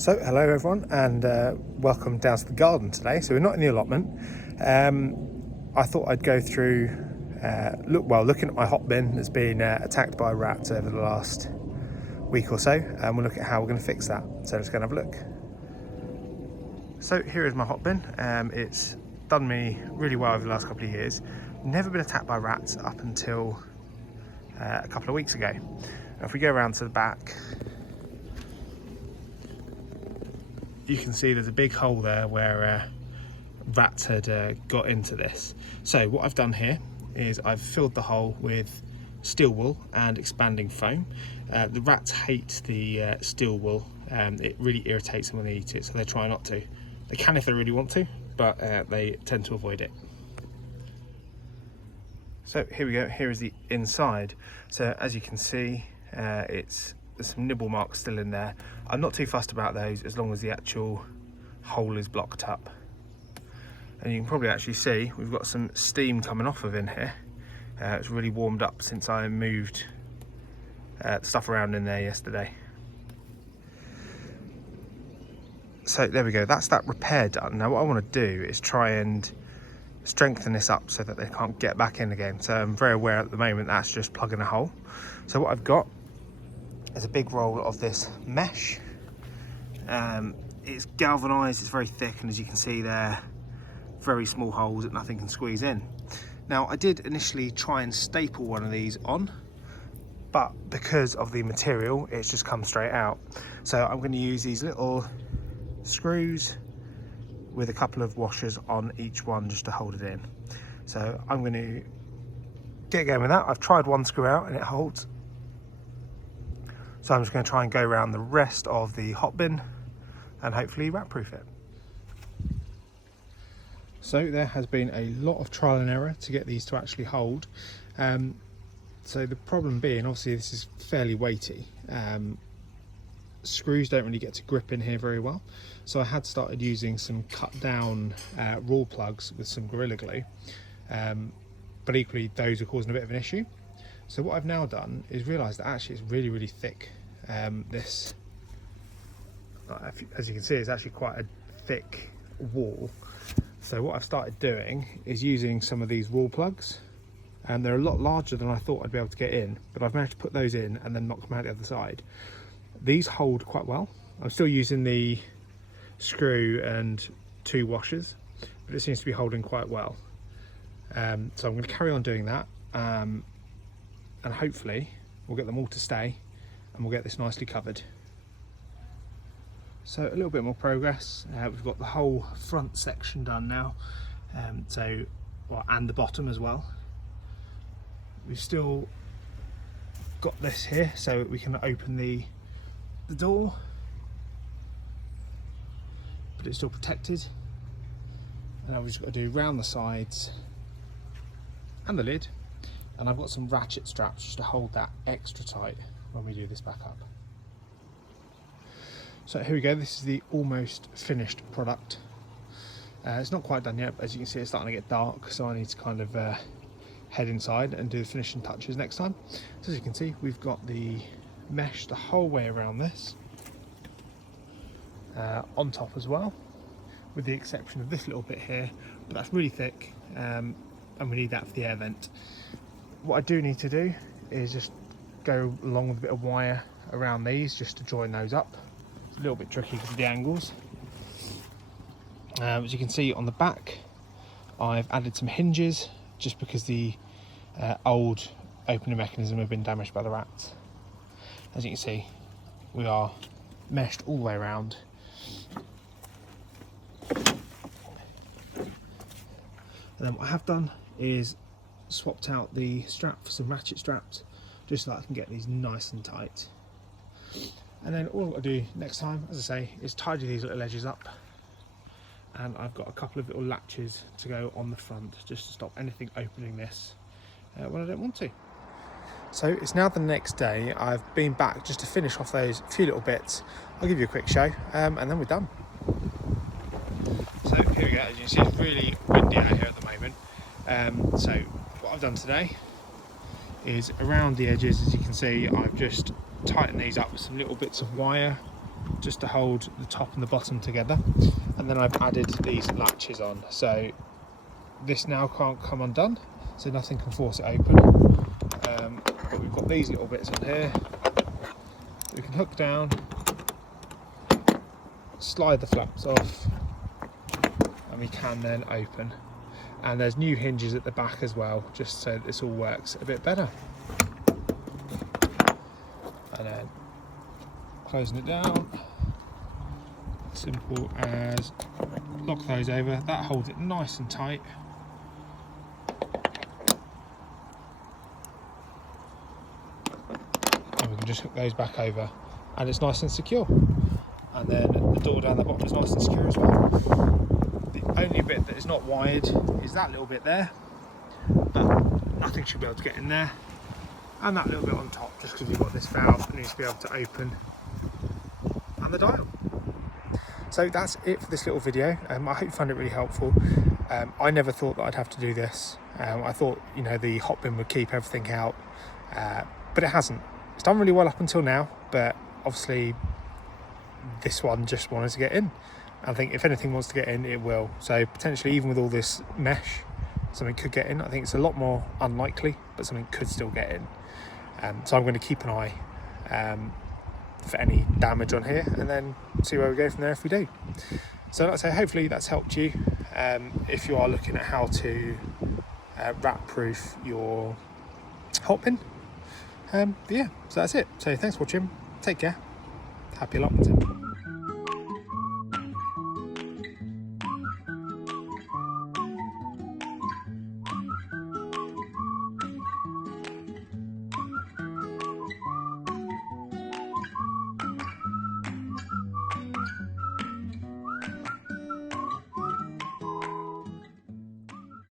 So hello everyone, and welcome down to the garden today. So we're not in the allotment. I thought I'd go through, looking at my hot bin that's been attacked by rats over the last week or so, and we'll look at how we're going to fix that. So let's go and have a look. So here is my hot bin. It's done me really well over the last couple of years. Never been attacked by rats up until a couple of weeks ago. Now, if we go around to the back, you can see there's a big hole there where rats had got into this. So what I've done here is I've filled the hole with steel wool and expanding foam. The rats hate the steel wool. It really irritates them when they eat it, so they try not to. They can if they really want to, but they tend to avoid it. So here we go, here is the inside. So as you can see, there's some nibble marks still in there. I'm not too fussed about those as long as the actual hole is blocked up. And you can probably actually see we've got some steam coming off of in here. It's really warmed up since I moved stuff around in there yesterday. So there we go, that's that repair done. Now what I want to do is try and strengthen this up so that they can't get back in again. So I'm very aware at the moment that's just plugging a hole. So what I've got is a big roll of this mesh. It's galvanised, it's very thick, and as you can see there, very small holes that nothing can squeeze in. Now I did initially try and staple one of these on, but because of the material it's just come straight out. So I'm going to use these little screws with a couple of washers on each one just to hold it in. So I'm going to get going with that. I've tried one screw out and it holds. So I'm just going to try and go around the rest of the hot bin and hopefully rat proof it. So there has been a lot of trial and error to get these to actually hold. So the problem being, obviously this is fairly weighty. Screws don't really get to grip in here very well. So I had started using some cut down rawlplugs with some Gorilla Glue. But equally those are causing a bit of an issue. So what I've now done is realised that actually it's really, really thick. This, as you can see, is actually quite a thick wall. So what I've started doing is using some of these rawlplugs, and they're a lot larger than I thought I'd be able to get in, but I've managed to put those in and then knock them out the other side. These hold quite well. I'm still using the screw and 2 washers, but it seems to be holding quite well. So I'm going to carry on doing that. And hopefully we'll get them all to stay and we'll get this nicely covered. So a little bit more progress. We've got the whole front section done now, and the bottom as well. We've still got this here so we can open the door, but it's still protected. And now we've just got to do round the sides and the lid. And I've got some ratchet straps just to hold that extra tight when we do this back up. So here we go, this is the almost finished product. It's not quite done yet, but as you can see it's starting to get dark, so I need to kind of head inside and do the finishing touches next time. So as you can see, we've got the mesh the whole way around this, on top as well, with the exception of this little bit here, but that's really thick, and we need that for the air vent. What I do need to do is just go along with a bit of wire around these just to join those up. It's a little bit tricky because of the angles. As you can see on the back, I've added some hinges just because the old opening mechanism have been damaged by the rats. As you can see, we are meshed all the way around. And then what I have done is swapped out the strap for some ratchet straps just so that I can get these nice and tight. And then all I've got to do next time, as I say, is tidy these little edges up, and I've got a couple of little latches to go on the front just to stop anything opening this when I don't want to. So it's now the next day. I've been back just to finish off those few little bits. I'll give you a quick show and then we're done. So here we go, as you can see it's really windy out here at the moment. So what I've done today is around the edges, as you can see, I've just tightened these up with some little bits of wire just to hold the top and the bottom together, and then I've added these latches on, so this now can't come undone, so nothing can force it open. But we've got these little bits in here we can hook down, slide the flaps off, and we can then open. And there's new hinges at the back as well, just so that this all works a bit better. And then closing it down, simple as lock those over. That holds it nice and tight. And we can just hook those back over, and it's nice and secure. And then the door down the bottom is nice and secure as well. The only bit that is not wired is that little bit there, but nothing should be able to get in there. And that little bit on top, just because you've got this valve that needs to be able to open, and the dial. So that's it for this little video. I hope you found it really helpful. I never thought that I'd have to do this. I thought, you know, the Hotbin would keep everything out, but it hasn't. It's done really well up until now, but obviously this one just wanted to get in. I think if anything wants to get in, it will. So potentially, even with all this mesh, something could get in. I think it's a lot more unlikely, but something could still get in. So I'm going to keep an eye for any damage on here, and then see where we go from there if we do. So like I say, hopefully that's helped you if you are looking at how to rat proof your Hotbin. But yeah, so that's it. So thanks for watching. Take care. Happy allotment.